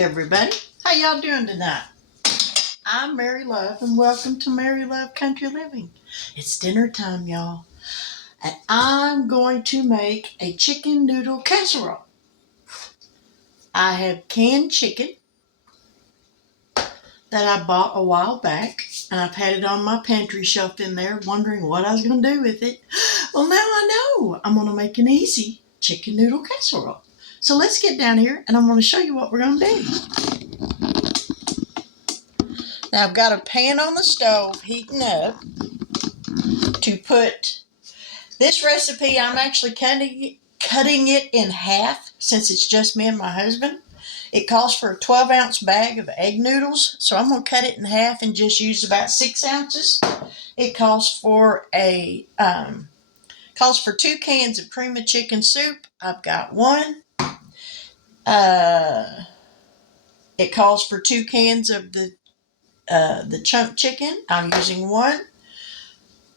Hey everybody, how y'all doing tonight? I'm Mary Love and welcome to Mary Love Country Living. It's dinner time, y'all, and I'm going to make a chicken noodle casserole. I have canned chicken that I bought a while back, and I've had it on my pantry shelf in there wondering what I was going to do with it. Well, now I know. I'm going to make an easy chicken noodle casserole. So let's get down here and I'm going to show you what we're going to do. Now I've got a pan on the stove heating up to put this recipe. I'm actually cutting it in half since it's just me and my husband. It calls for a 12-ounce bag of egg noodles, so I'm going to cut it in half and just use about 6 ounces. It calls for 2 cans of cream of chicken soup. I've got one. It calls for 2 cans of the chunk chicken. I'm using one.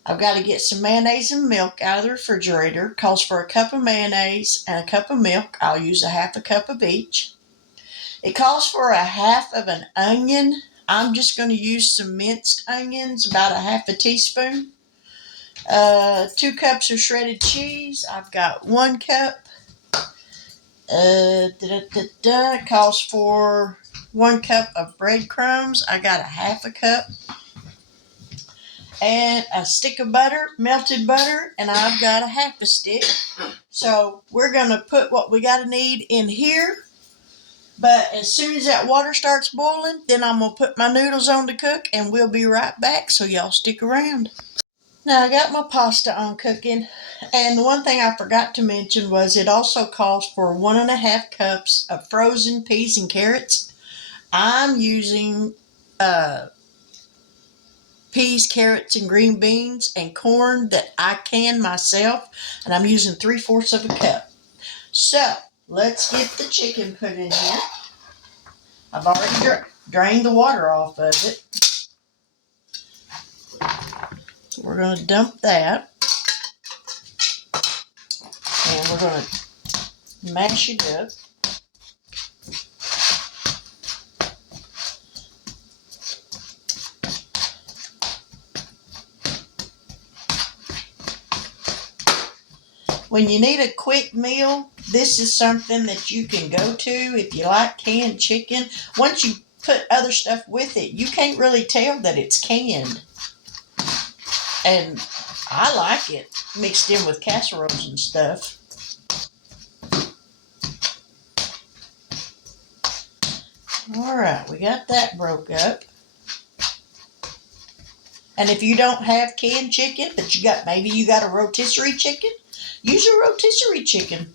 I've got to get some mayonnaise and milk out of the refrigerator. It calls for a cup of mayonnaise and a cup of milk. I'll use a half a cup of each. It calls for a half of an onion. I'm just going to use some minced onions, about a half a teaspoon. 2 cups of shredded cheese. I've got 1 cup. It calls for 1 cup of breadcrumbs. I got a half a cup. And a stick of butter, melted butter, and I've got a half a stick. So we're going to put what we got to need in here. But as soon as that water starts boiling, then I'm going to put my noodles on to cook, and we'll be right back, so y'all stick around. Now I got my pasta on cooking, and the one thing I forgot to mention was it also calls for 1.5 cups of frozen peas and carrots. I'm using peas, carrots, and green beans and corn that I can myself, and I'm using 3/4 of a cup. So let's get the chicken put in here. I've already drained the water off of it. So we're going to dump that, and we're going to mash it up. When you need a quick meal, this is something that you can go to if you like canned chicken. Once you put other stuff with it, you can't really tell that it's canned. And I like it mixed in with casseroles and stuff. All right, we got that broke up. And if you don't have canned chicken, but maybe you got a rotisserie chicken, use a rotisserie chicken.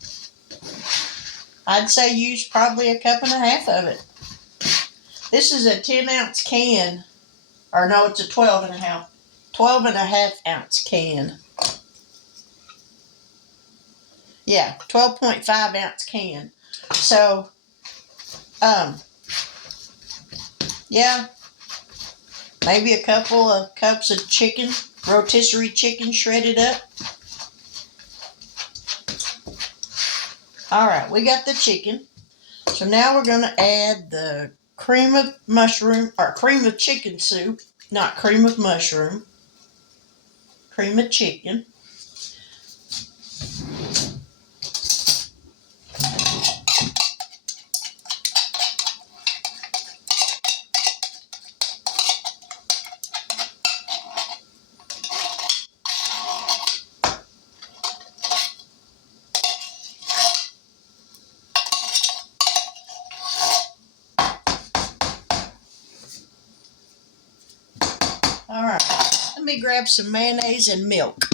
I'd say use probably 1.5 cups of it. This is a 10-ounce can, or no, it's a 12.5 ounce can. Yeah, 12.5 ounce can. So, yeah, maybe a couple of cups of chicken, rotisserie chicken shredded up. All right, we got the chicken. So now we're going to add the cream of mushroom, or cream of chicken soup, not cream of mushroom, cream of chicken. All right, let me grab some mayonnaise and milk.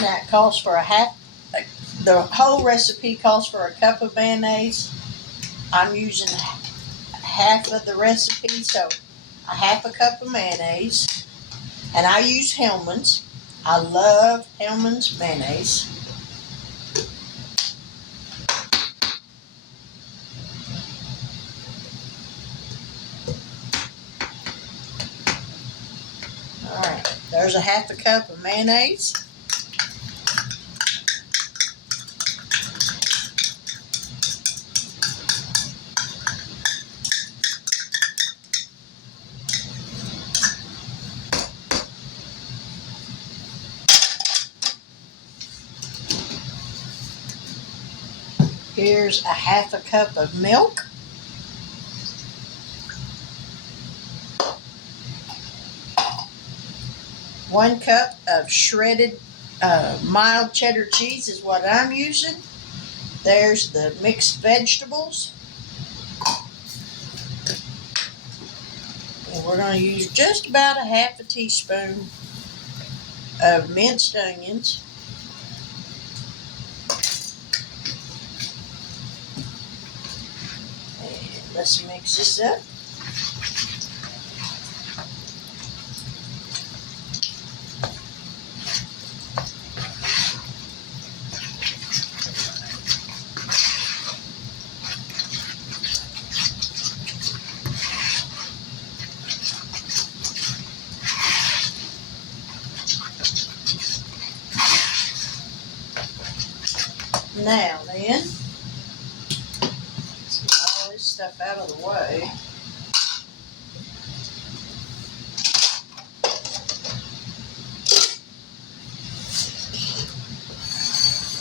Now it calls for the whole recipe calls for a cup of mayonnaise. I'm using half of the recipe, so a half a cup of mayonnaise. And I use Hellmann's. I love Hellmann's mayonnaise. All right, there's a half a cup of mayonnaise. Here's a half a cup of milk. One cup of shredded mild cheddar cheese is what I'm using. There's the mixed vegetables. And we're going to use just about a half a teaspoon of minced onions. And let's mix this up. Now then, let's get all this stuff out of the way.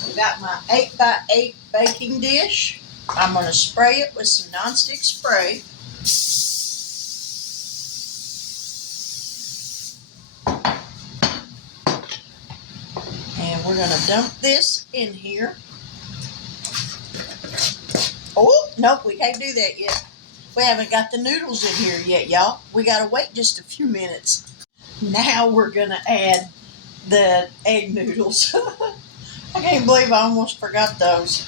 I've got my 8x8 baking dish. I'm going to spray it with some nonstick spray. And we're going to dump this in here. Oh, nope, we can't do that yet. We haven't got the noodles in here yet, y'all. We got to wait just a few minutes. Now we're going to add the egg noodles. I can't believe I almost forgot those.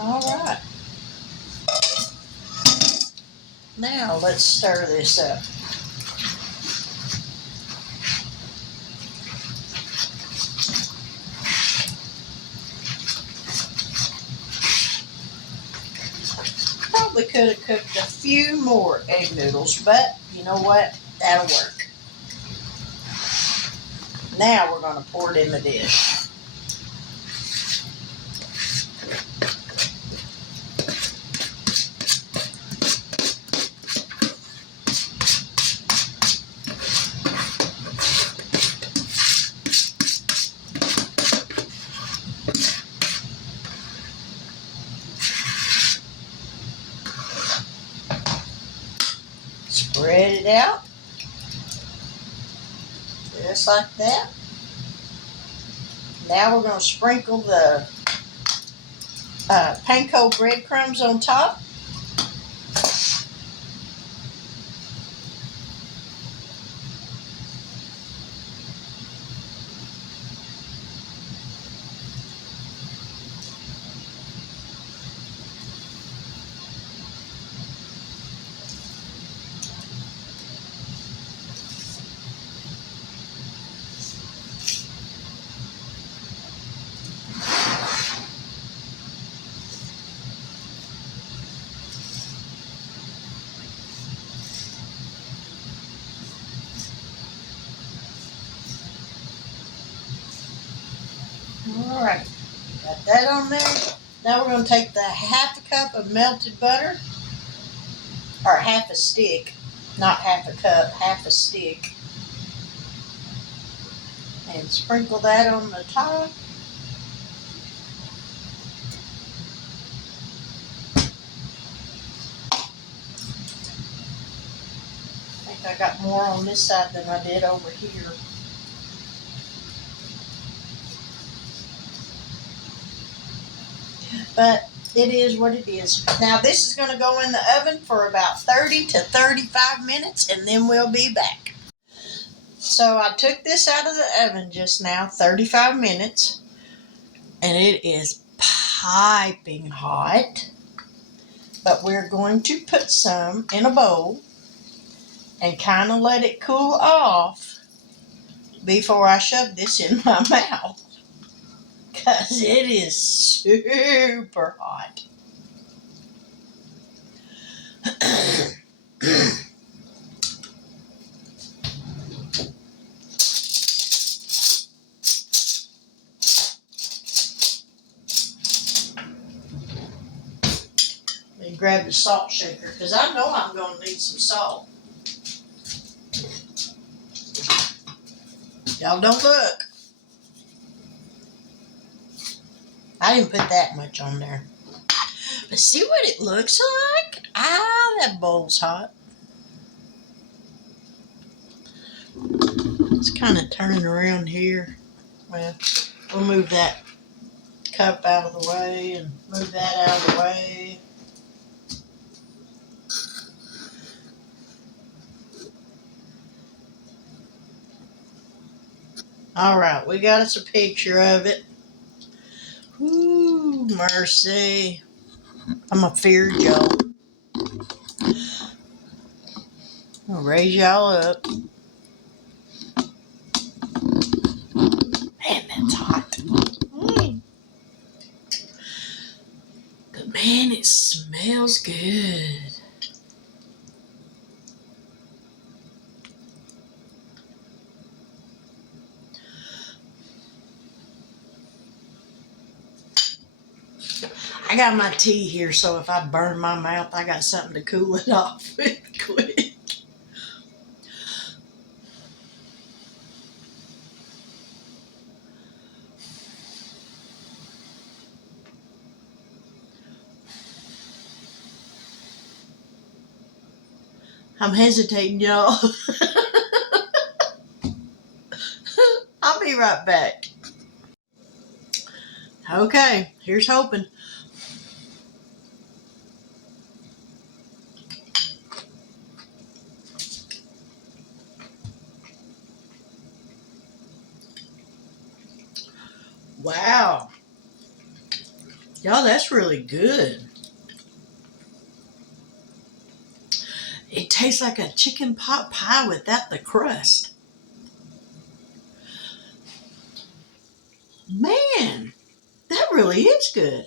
All right. Now let's stir this up. Probably could have cooked a few more egg noodles, but you know what? That'll work. Now we're going to pour it in the dish. Spread it out, just like that. Now we're going to sprinkle the panko breadcrumbs on top. All right, got that on there. Now we're going to take the half a cup of melted butter, or half a stick, not half a cup, half a stick, and sprinkle that on the top. I think I got more on this side than I did over here. But it is what it is. Now this is going to go in the oven for about 30 to 35 minutes, and then we'll be back. So I took this out of the oven just now, 35 minutes, and it is piping hot. But we're going to put some in a bowl and kind of let it cool off before I shove this in my mouth, because it is super hot. grab the salt shaker because I know I'm going to need some salt. Y'all don't look. I didn't put that much on there. But see what it looks like? Ah, that bowl's hot. It's kind of turning around here. Well, we'll move that cup out of the way and move that out of the way. All right, we got us a picture of it. Ooh, mercy. I'm afeared, y'all. I'll raise y'all up. Man, that's hot. But man, it smells good. I got my tea here, so if I burn my mouth, I got something to cool it off with quick. I'm hesitating, y'all. I'll be right back. Okay, here's hoping. Wow. Y'all, that's really good. It tastes like a chicken pot pie without the crust. Man, that really is good.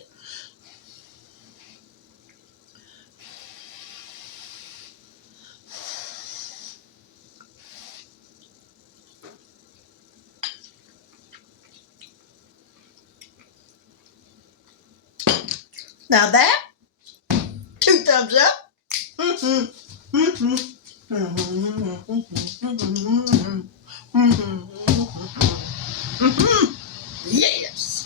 Now that, 2 thumbs up. Yes,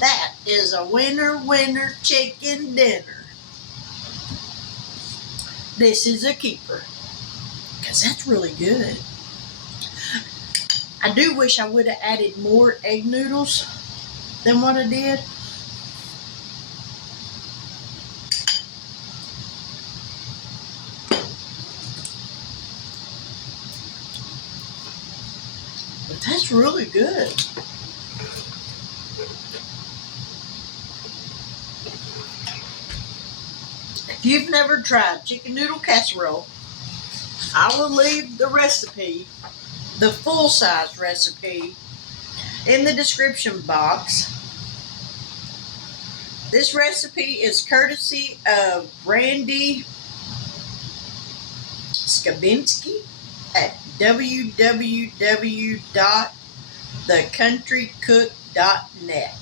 that is a winner chicken dinner. This is a keeper because that's really good. I do wish I would have added more egg noodles than what I did. But that's really good. If you've never tried chicken noodle casserole, I will leave the recipe, the full-size recipe, in the description box. This recipe is courtesy of Randy Skabinski at www.thecountrycook.net.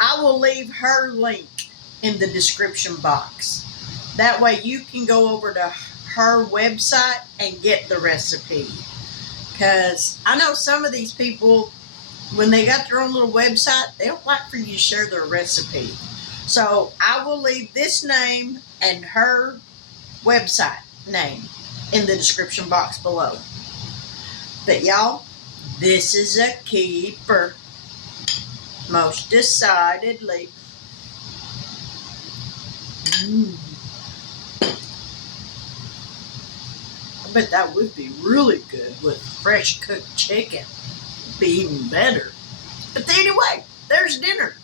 I will leave her link in the description box. That way you can go over to her website and get the recipe. Because I know some of these people, when they got their own little website, they don't like for you to share their recipe. So I will leave this name and her website name in the description box below. But y'all, this is a keeper. Most decidedly. I bet that would be really good with fresh cooked chicken. It'd be even better. But anyway, there's dinner.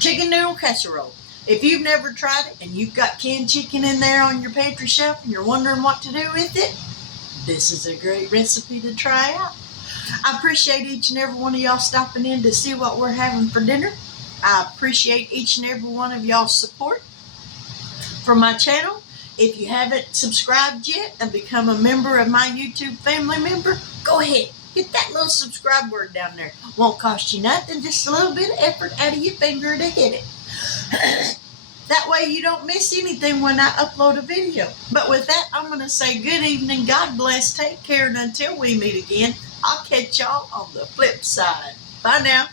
Chicken noodle casserole. If you've never tried it and you've got canned chicken in there on your pantry shelf and you're wondering what to do with it, this is a great recipe to try out. I appreciate each and every one of y'all stopping in to see what we're having for dinner. I appreciate each and every one of y'all's support for my channel. If you haven't subscribed yet and become a member of my YouTube family member, go ahead. Hit that little subscribe word down there. Won't cost you nothing, just a little bit of effort out of your finger to hit it. That way you don't miss anything when I upload a video. But with that, I'm going to say good evening, God bless, take care, and until we meet again, I'll catch y'all on the flip side. Bye now.